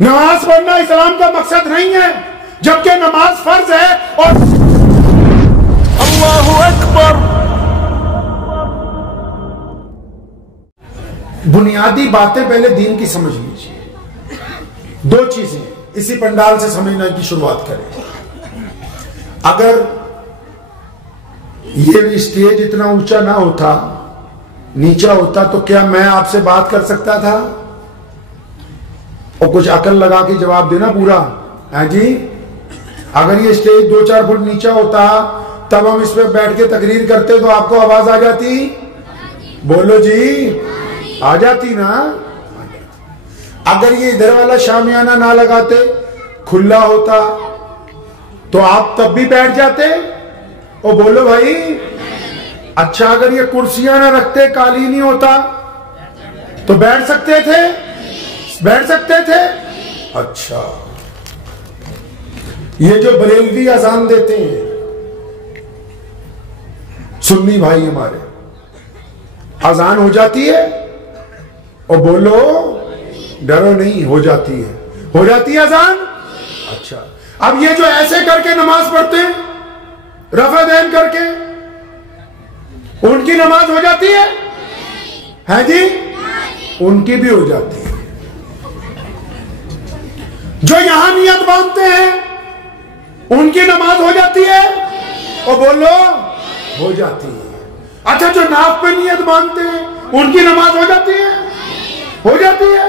نماز پڑھنا اسلام کا مقصد نہیں ہے، جبکہ نماز فرض ہے اور اللہ اکبر۔ بنیادی باتیں پہلے دین کی سمجھ لیجیے۔ دو چیزیں اسی پنڈال سے سمجھنے کی شروعات کریں۔ اگر یہ اسٹیج اتنا اونچا نہ ہوتا، نیچا ہوتا، تو کیا میں آپ سے بات کر سکتا تھا اور کچھ عقل لگا کے جواب دینا پورا؟ ہاں جی، اگر یہ اسٹیج 2-4 فٹ نیچا ہوتا تب ہم اس پہ بیٹھ کے تقریر کرتے تو آپ کو آواز آ جاتی؟ بولو جی، آ جاتی نا؟ اگر یہ ادھر والا شامیانہ نہ لگاتے، کھلا ہوتا، تو آپ تب بھی بیٹھ جاتے؟ او بولو بھائی۔ اچھا، اگر یہ کرسیاں نہ رکھتے، قالین ہی ہوتا، تو بیٹھ سکتے تھے؟ بیٹھ سکتے تھے؟ اچھا، یہ جو بریلوی اذان دیتے ہیں سنی بھائی ہمارے، اذان ہو جاتی ہے؟ اور بولو، ڈرو نہیں، ہو جاتی ہے، ہو جاتی ہے اذان؟ اچھا، اب یہ جو ایسے کر کے نماز پڑھتے ہیں، رفع دین کر کے، ان کی نماز ہو جاتی ہے؟ ہے جی؟ ان کی بھی ہو جاتی ہے۔ جو یہاں نیت باندھتے ہیں ان کی نماز ہو جاتی ہے؟ اور بولو، ہو جاتی ہے۔ اچھا، جو ناف پہ نیت باندھتے ہیں ان کی نماز ہو جاتی ہے؟ ہو جاتی ہے۔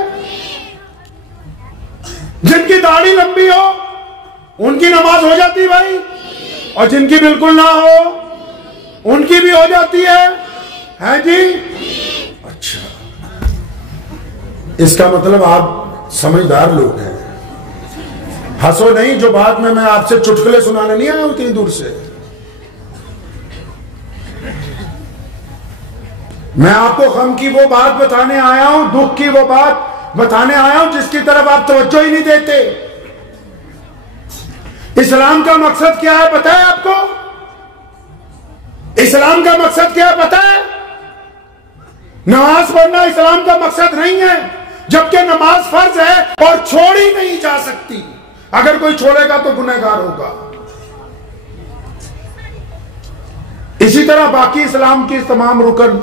جن کی داڑھی لمبی ہو ان کی نماز ہو جاتی ہے بھائی، اور جن کی بالکل نہ ہو ان کی بھی ہو جاتی ہے جی؟ اچھا، اس کا مطلب آپ سمجھدار لوگ ہیں۔ ہنسو نہیں، جو بات میں آپ سے چٹکلے سنانے نہیں آیا ہوں اتنی دور سے۔ میں آپ کو غم کی وہ بات بتانے آیا ہوں، دکھ کی وہ بات بتانے آیا ہوں جس کی طرف آپ توجہ ہی نہیں دیتے۔ اسلام کا مقصد کیا ہے پتہ ہے آپ کو؟ اسلام کا مقصد کیا ہے پتہ ہے؟ نماز پڑھنا اسلام کا مقصد نہیں ہے، جبکہ نماز فرض ہے اور چھوڑی نہیں جا سکتی۔ اگر کوئی چھوڑے گا تو گنہگار ہوگا۔ اسی طرح باقی اسلام کی تمام رکن،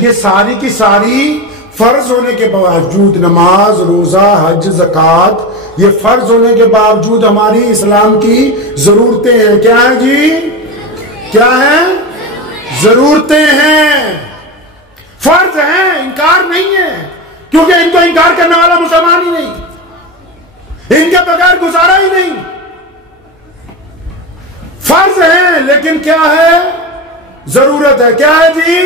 یہ ساری کی ساری فرض ہونے کے باوجود، نماز، روزہ، حج، زکوٰۃ، یہ فرض ہونے کے باوجود ہماری اسلام کی ضرورتیں ہیں۔ کیا ہیں جی؟ کیا ہیں؟ ضرورتیں ہیں، فرض ہیں، انکار نہیں ہے، کیونکہ ان کو انکار کرنے والا مسلمان ہی نہیں، ان کے بغیر گزارا ہی نہیں۔ فرض ہیں، لیکن کیا ہے؟ ضرورت ہے۔ کیا ہے جی؟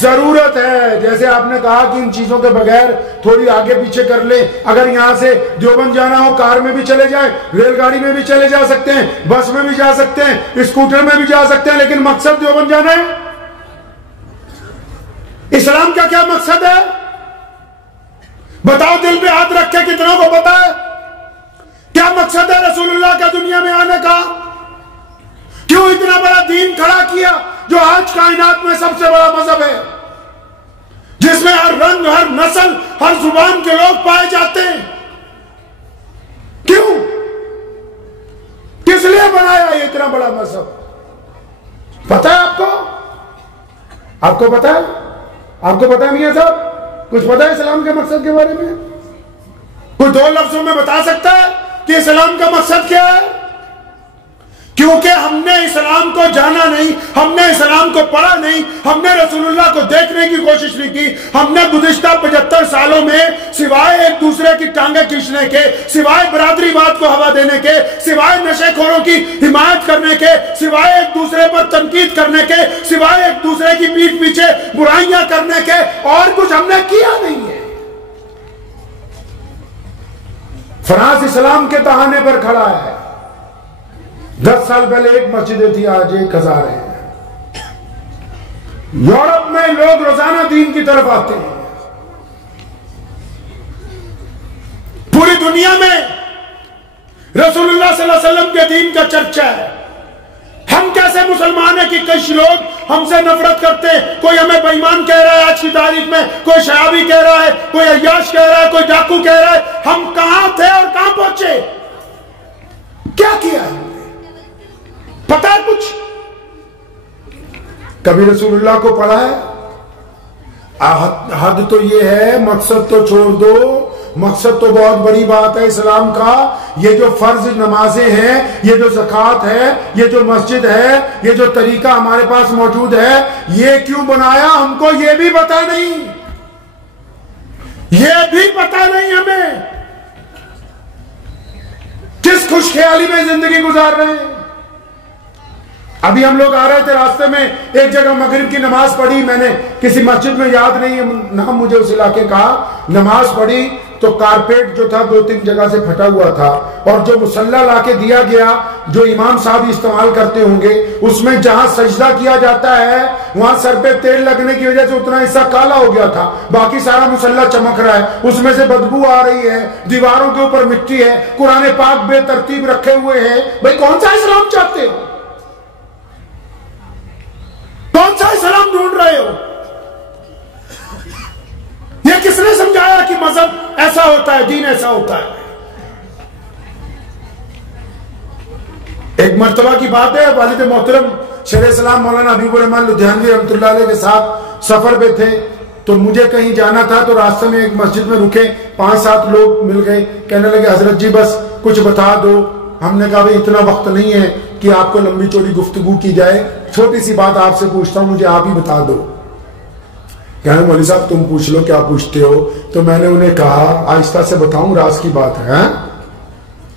ضرورت ہے۔ جیسے آپ نے کہا کہ ان چیزوں کے بغیر تھوڑی آگے پیچھے کر لیں، اگر یہاں سے دیوبند جانا ہو کار میں بھی چلے جائیں، ریل گاڑی میں بھی چلے جا سکتے ہیں، بس میں بھی جا سکتے ہیں، اسکوٹر میں بھی جا سکتے ہیں، لیکن مقصد دیوبند جانا ہے۔ اسلام کا کیا مقصد ہے؟ بتاؤ، دل پہ ہاتھ رکھ کے کتنوں کو پتا ہے کیا مقصد ہے رسول اللہ کا دنیا میں آنے کا؟ کیوں اتنا بڑا دین کھڑا کیا جو آج کائنات میں سب سے بڑا مذہب ہے، جس میں ہر رنگ، ہر نسل، ہر زبان کے لوگ پائے جاتے ہیں؟ کیوں؟ کس لیے بنایا یہ اتنا بڑا مذہب؟ پتا ہے آپ کو؟ آپ کو پتا ہے؟ آپ کو پتا ہے میاں صاحب؟ کچھ پتا ہے اسلام کے مقصد کے بارے میں؟ کوئی 2 لفظوں میں بتا سکتا ہے کہ اسلام کا مقصد کیا ہے؟ کیونکہ ہم نے اسلام کو جانا نہیں، ہم نے اسلام کو پڑھا نہیں، ہم نے رسول اللہ کو دیکھنے کی کوشش نہیں کی۔ ہم نے گزشتہ 75 سالوں میں سوائے ایک دوسرے کی ٹانگیں کھینچنے کے، سوائے برادری واد کو ہوا دینے کے، سوائے نشے خوروں کی حمایت کرنے کے، سوائے ایک دوسرے پر تنقید کرنے کے، سوائے ایک دوسرے کی پیٹھ پیچھے برائیاں کرنے کے اور کچھ ہم نے کیا نہیں ہے۔ فرانس اسلام کے تہانے پر کھڑا ہے۔ 10 سال پہلے ایک مسجد تھی، آج 1000 ہے۔ یورپ میں لوگ روزانہ دین کی طرف آتے ہیں۔ پوری دنیا میں رسول اللہ صلی اللہ علیہ وسلم کے دین کا چرچا ہے۔ ہم کیسے مسلمان ہیں کہ کئی لوگ ہم سے نفرت کرتے ہیں؟ کوئی ہمیں بے ایمان کہہ رہا ہے آج کی تاریخ میں، کوئی شرابی کہہ رہا ہے، کوئی عیاش کہہ رہا ہے، کوئی ڈاکو کہہ رہا ہے. ہم کہاں تھے اور کہاں پہنچے؟ کیا کیا ہے؟ پتہ ہے کچھ؟ کبھی رسول اللہ کو پڑھا ہے؟ حد تو یہ ہے، مقصد تو چھوڑ دو. مقصد تو بہت بڑی بات ہے اسلام کا. یہ جو فرض نمازیں ہیں، یہ جو زکوٰۃ ہے، یہ جو مسجد ہے، یہ جو طریقہ ہمارے پاس موجود ہے، یہ کیوں بنایا ہم کو یہ بھی پتہ نہیں. یہ بھی پتہ نہیں ہمیں. کس خوش خیالی میں زندگی گزار رہے ہیں. ابھی ہم لوگ آ رہے تھے، راستے میں ایک جگہ مغرب کی نماز پڑھی. میں نے کسی مسجد میں، یاد نہیں نام مجھے اس علاقے کا، نماز پڑھی تو کارپیٹ جو تھا 2-3 جگہ سے پھٹا ہوا تھا، اور جو مصلی لا کے دیا گیا جو امام صاحب استعمال کرتے ہوں گے، اس میں جہاں سجدہ کیا جاتا ہے وہاں سر پہ تیل لگنے کی وجہ سے اتنا حصہ کالا ہو گیا تھا، باقی سارا مصلی چمک رہا ہے. اس میں سے بدبو آ رہی ہے، دیواروں کے اوپر مٹی ہے، قرآن پاک بے ترتیب رکھے ہوئے ہیں. بھائی کون سا اسلام چاہتے ہو؟ کون سا اسلام ڈھونڈ رہے ہو؟ یہ کس نے سمجھایا کہ مذہب ایسا ہوتا ہے، دین ایسا ہوتا ہے؟ ایک مرتبہ کی بات ہے، والد محترم شیخ الاسلام مولانا حبیب الرحمن لدھیانوی رحمۃ اللہ علیہ کے ساتھ سفر پہ تھے، تو مجھے کہیں جانا تھا، تو راستے میں ایک مسجد میں رکے. 5-7 لوگ مل گئے، کہنے لگے حضرت جی بس کچھ بتا دو. ہم نے کہا بھائی اتنا وقت نہیں ہے کہ آپ کو لمبی چوڑی گفتگو کی جائے، چھوٹی سی بات آپ سے پوچھتا ہوں، مجھے آپ ہی بتا دو. کہنے مولوی صاحب تم پوچھ لو کیا پوچھتے ہو. تو میں نے انہیں کہا آہستہ سے بتاؤں، راز کی بات ہے،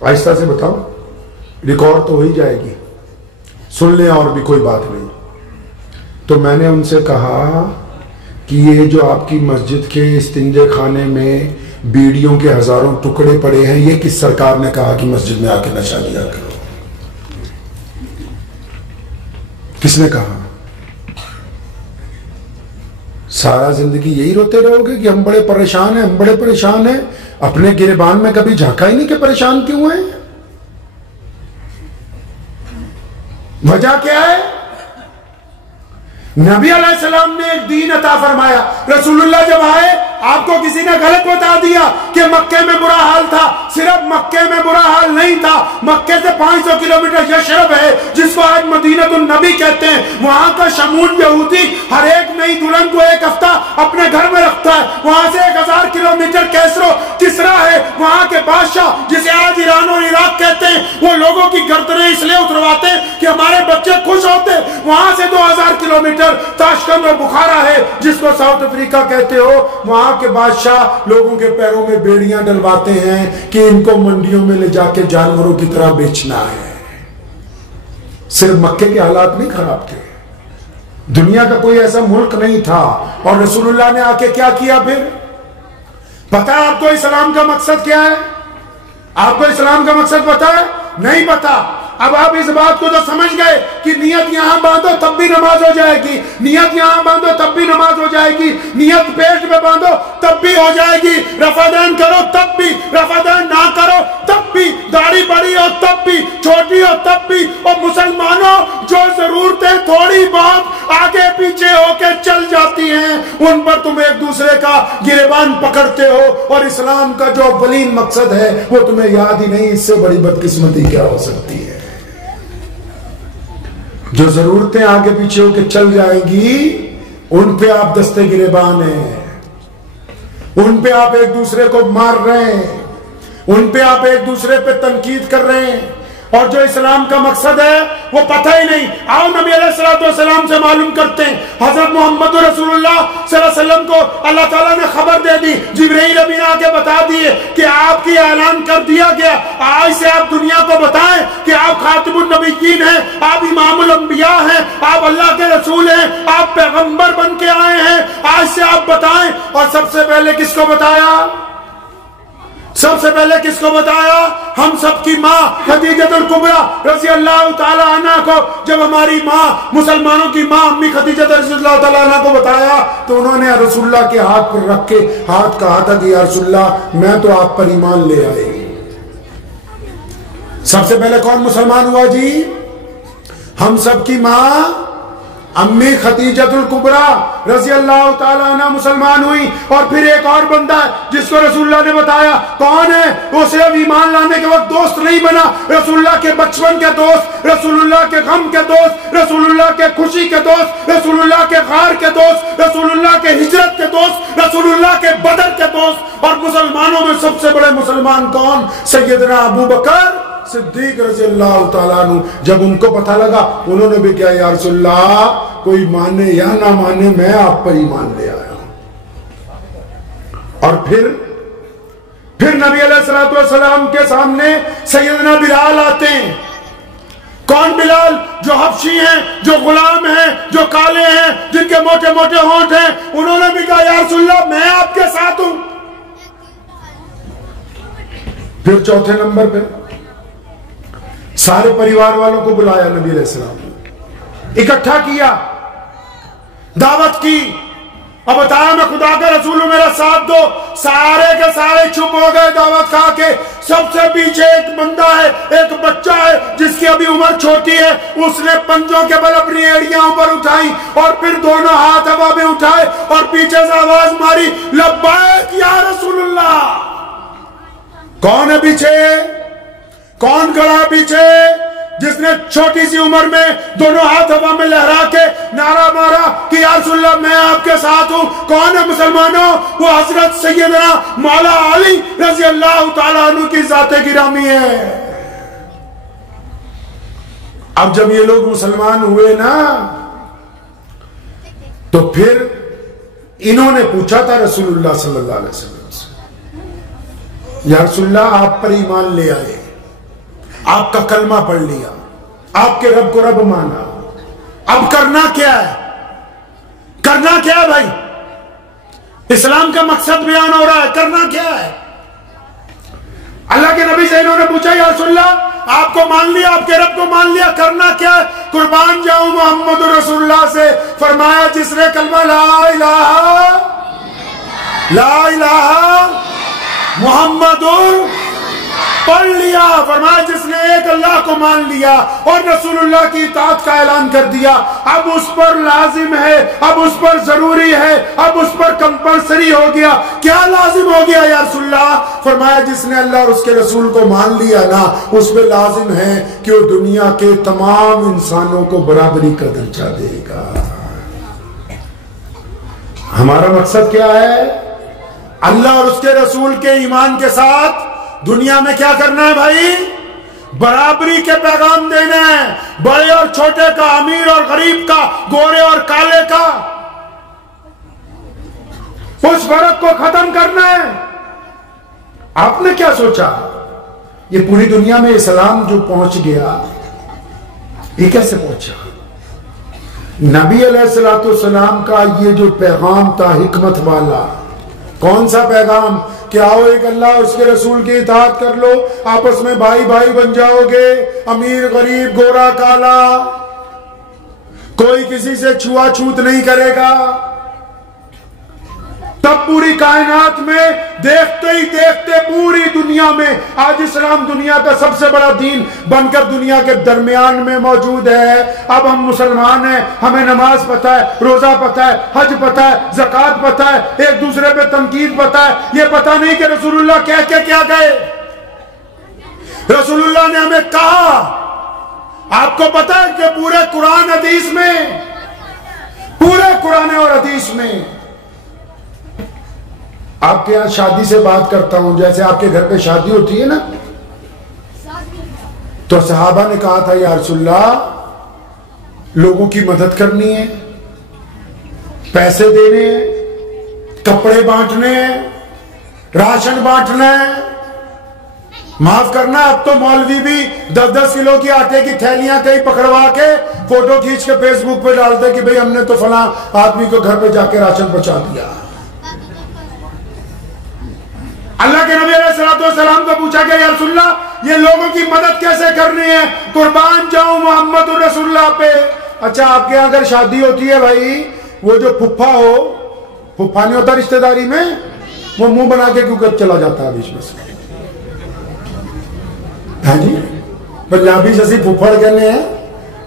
آہستہ سے بتاؤں، ریکارڈ تو ہو ہی جائے گی، سن لیں اور بھی کوئی بات نہیں. تو میں نے ان سے کہا کہ یہ جو آپ کی مسجد کے استنجے خانے میں بیڑیوں کے ہزاروں ٹکڑے پڑے ہیں، یہ کس سرکار نے کہا کہ مسجد میں آ کے نشہ لیا کرو؟ کس نے کہا؟ سارا زندگی یہی روتے رہو گے کہ ہم بڑے پریشان ہیں، ہم بڑے پریشان ہیں؟ اپنے گریبان میں کبھی جھانکا ہی نہیں کہ پریشان کیوں ہیں؟ وجہ کیا ہے؟ نبی علیہ السلام نے ایک دین عطا فرمایا. رسول اللہ جب آئے آپ کو کسی نے غلط بتا دیا کہ مکے میں برا حال تھا. صرف مکے میں برا حال نہیں تھا، مکے سے 500 کلومیٹر یشرب ہے جس کو آج مدینہ النبی کہتے ہیں، وہاں کا شمون یہودی ہر ایک نئی دلہن کو ایک ہفتہ اپنے گھر میں رکھتا ہے. وہاں سے 1000 کلومیٹر کسرا ہے، وہاں کے بادشاہ جسے آج ایران اور عراق کہتے ہیں، وہ لوگوں کی گردنیں اس لیے اترواتے ہیں کہ ہمارے بچے خوش ہوتے. وہاں سے 2000 کلومیٹر تاشکند اور بخارا ہے جس کو ساؤتھ افریقہ کہتے ہو. وہاں کے بادشاہ لوگوں کے پیروں میں بیڑیاں ڈلواتے ہیں کہ ان کو منڈیوں میں لے جا کے جانوروں کی طرح بیچنا ہے. صرف مکے کے حالات نہیں خراب تھے، دنیا کا کوئی ایسا ملک نہیں تھا. اور رسول اللہ نے آ کے کیا کیا پھر؟ پتہ ہے آپ کو اسلام کا مقصد کیا ہے؟ آپ کو اسلام کا مقصد پتہ ہے؟ نہیں پتہ. اب آپ اس بات کو تو سمجھ گئے کہ نیت یہاں باندھو تب بھی نماز ہو جائے گی، نیت یہاں باندھو تب بھی نماز ہو جائے گی، نیت پیٹ میں باندھو تب بھی ہو جائے گی، رفع دین کرو تب بھی، رفع دین نہ کرو تب بھی، داڑھی بڑی ہو تب بھی، چھوٹی ہو تب بھی. اور مسلمانوں جو ضرورتیں تھوڑی بہت آگے پیچھے ہو کے چل جاتی ہیں ان پر تم ایک دوسرے کا گریبان پکڑتے ہو، اور اسلام کا جو اولین مقصد ہے وہ تمہیں یاد ہی نہیں. اس سے بڑی بدقسمتی کیا ہو سکتی ہے؟ جو ضرورتیں آگے پیچھے ہو کے چل جائیں گی ان پہ آپ دستے گریبان ہیں، ان پہ آپ ایک دوسرے کو مار رہے ہیں، ان پہ آپ ایک دوسرے پہ تنقید کر رہے ہیں. اور جو اسلام کا مقصد ہے وہ پتہ ہی نہیں. آؤ نبی علیہ السلام سے معلوم کرتے ہیں. حضرت محمد رسول اللہ صلی اللہ علیہ وسلم کو اللہ تعالیٰ نے خبر دے دی، جبرائیل امین آ کے بتا دیے کہ آپ کی اعلان کر دیا گیا، آج سے آپ دنیا کو بتائیں کہ آپ خاتم النبیین ہیں، آپ امام الانبیاء ہیں، آپ اللہ کے رسول ہیں، آپ پیغمبر بن کے آئے ہیں، آج سے آپ بتائیں. اور سب سے پہلے کس کو بتایا؟ سب سے پہلے کس کو بتایا؟ ہم سب کی ماں خدیجہ الکبریٰ رضی اللہ تعالی عنہ کو. جب ہماری ماں، مسلمانوں کی ماں امی خدیجہ رضی اللہ تعالی عنہ کو بتایا تو انہوں نے رسول اللہ کے ہاتھ پر رکھ کے ہاتھ کہا تھا کہ یا رسول اللہ میں تو آپ پر ایمان لے آئے. سب سے پہلے کون مسلمان ہوا جی؟ ہم سب کی ماں امی خدیجۃ الکبریٰ رضی اللہ تعالیٰ عنہ مسلمان ہوئی. اور پھر ایک اور بندہ ہے جس کو رسول اللہ نے بتایا کون ہے. وہ صرف ایمان لانے کے وقت دوست نہیں بنا، رسول اللہ کے بچپن کے دوست، رسول اللہ کے غم کے دوست، رسول اللہ کے خوشی کے دوست، رسول اللہ کے غار کے دوست، رسول اللہ کے ہجرت کے دوست، رسول اللہ کے بدر کے دوست. اور مسلمانوں میں سب سے بڑے مسلمان کون؟ سیدنا ابو بکر صدیق رضی اللہ تعالیٰ عنہ. جب ان کو پتہ لگا انہوں نے بھی کیا یا رسول اللہ کوئی مانے یا نہ مانے میں آپ پر ایمان لے آیا ہوں. اور پھر نبی علیہ الصلوۃ والسلام کے سامنے سیدنا بلال آتے ہیں. کون بلال؟ جو حبشی ہیں، جو غلام ہیں، جو کالے ہیں، جن کے موٹے موٹے ہونٹ ہیں. انہوں نے بھی کہا یا رسول اللہ میں آپ کے ساتھ ہوں. پھر چوتھے نمبر پہ سارے پریوار والوں کو بلایا نبی علیہ السلام نے، اکٹھا کیا، دعوت کی اور بتایا میں خدا کا رسول ہوں، میرا ساتھ دو. سارے کے سارے چپ ہو گئے دعوت کھا کے. سب سے پیچھے ایک بندہ ہے، ایک بچہ ہے جس کی ابھی عمر چھوٹی ہے. اس نے پنجوں کے بل اپنی ایڑیاں اوپر اٹھائی اور پھر دونوں ہاتھ ہوا میں اٹھائے اور پیچھے سے آواز ماری لبیک یا رسول اللہ. کون ہے پیچھے؟ کون کھڑا پیچھے جس نے چھوٹی سی عمر میں دونوں ہاتھ ہوا میں لہرا کے نعرہ مارا کہ یا رسول اللہ میں آپ کے ساتھ ہوں؟ کون ہے مسلمانوں؟ وہ حضرت سیدنا مولا علی رضی اللہ تعالیٰ عنہ کی ذات گرامی ہے. اب جب یہ لوگ مسلمان ہوئے نا تو پھر انہوں نے پوچھا تھا رسول اللہ صلی اللہ علیہ وسلم سے یا رسول اللہ آپ پر ایمان لے آئے، آپ کا کلمہ پڑھ لیا، آپ کے رب کو رب مانا، اب کرنا کیا ہے؟ کرنا کیا ہے بھائی؟ اسلام کا مقصد بیان ہو رہا ہے، کرنا کیا ہے؟ اللہ کے نبی سے انہوں نے پوچھا یا رسول اللہ آپ کو مان لیا، آپ کے رب کو مان لیا، کرنا کیا ہے؟ قربان جاؤں محمد رسول اللہ سے. فرمایا جس نے کلمہ لا الہ محمد پڑھ لیا، فرمایا جس نے ایک اللہ کو مان لیا اور رسول اللہ کی اطاعت کا اعلان کر دیا، اب اس پر لازم ہے، اب اس پر ضروری ہے، اب اس پر کمپلسری ہو گیا. کیا لازم ہو گیا یا رسول اللہ؟ فرمایا جس نے اللہ اور اس کے رسول کو مان لیا نا اس پہ لازم ہے کہ وہ دنیا کے تمام انسانوں کو برابری کا درجہ دے گا. ہمارا مقصد کیا ہے؟ اللہ اور اس کے رسول کے ایمان کے ساتھ دنیا میں کیا کرنا ہے بھائی؟ برابری کے پیغام دینا ہے، بڑے اور چھوٹے کا، امیر اور غریب کا، گورے اور کالے کا. اس فرق کو ختم کرنا ہے. آپ نے کیا سوچا یہ پوری دنیا میں اسلام جو پہنچ گیا یہ کیسے پہنچا؟ نبی علیہ الصلوۃ والسلام کا یہ جو پیغام تھا حکمت والا، کون سا پیغام؟ کہ آؤ ایک اللہ اور اس کے رسول کی اطاعت کر لو، آپس میں بھائی بھائی بن جاؤ گے، امیر غریب گورا کالا کوئی کسی سے چھوا چھوت نہیں کرے گا. تب پوری کائنات میں دیکھتے ہی دیکھتے پوری دنیا میں آج اسلام دنیا کا سب سے بڑا دین بن کر دنیا کے درمیان میں موجود ہے. اب ہم مسلمان ہیں، ہمیں نماز پتہ ہے، روزہ پتہ ہے، حج پتہ ہے، زکوٰۃ پتہ ہے، ایک دوسرے پہ تنقید پتہ ہے. یہ پتہ نہیں کہ رسول اللہ کہہ کے کیا گئے. رسول اللہ نے ہمیں کہا، آپ کو پتہ ہے کہ پورے قرآن حدیث میں، پورے قرآن اور حدیث میں، آپ کے یہاں شادی سے بات کرتا ہوں، جیسے آپ کے گھر پہ شادی ہوتی ہے نا تو صحابہ نے کہا تھا یا رسول اللہ لوگوں کی مدد کرنی ہے، پیسے دینے ہیں، کپڑے بانٹنے ہیں، راشن بانٹنا ہے. معاف کرنا اب تو مولوی بھی 10-10 کلو کی آٹے کی تھیلیاں کہیں پکڑوا کے فوٹو کھینچ کے فیس بک پہ ڈالتے کہ بھئی ہم نے تو فلاں آدمی کو گھر پہ جا کے راشن پہنچا دیا. اللہ کے نبی علیہ السلام کو پوچھا کہ یا رسول اللہ یہ لوگوں کی مدد کیسے کرنی ہے؟ قربان جاؤں محمد رسول اللہ پہ. اچھا آپ کے اگر شادی ہوتی ہے بھائی، وہ جو پھپھا ہو، پھپھا نہیں ہوتا رشتہ داری میں، وہ منہ بنا کے کیوں کر چلا جاتا ہے بیچ میں سے؟ ہاں جی، پنجابی جیسی پھپھڑ کہنے ہیں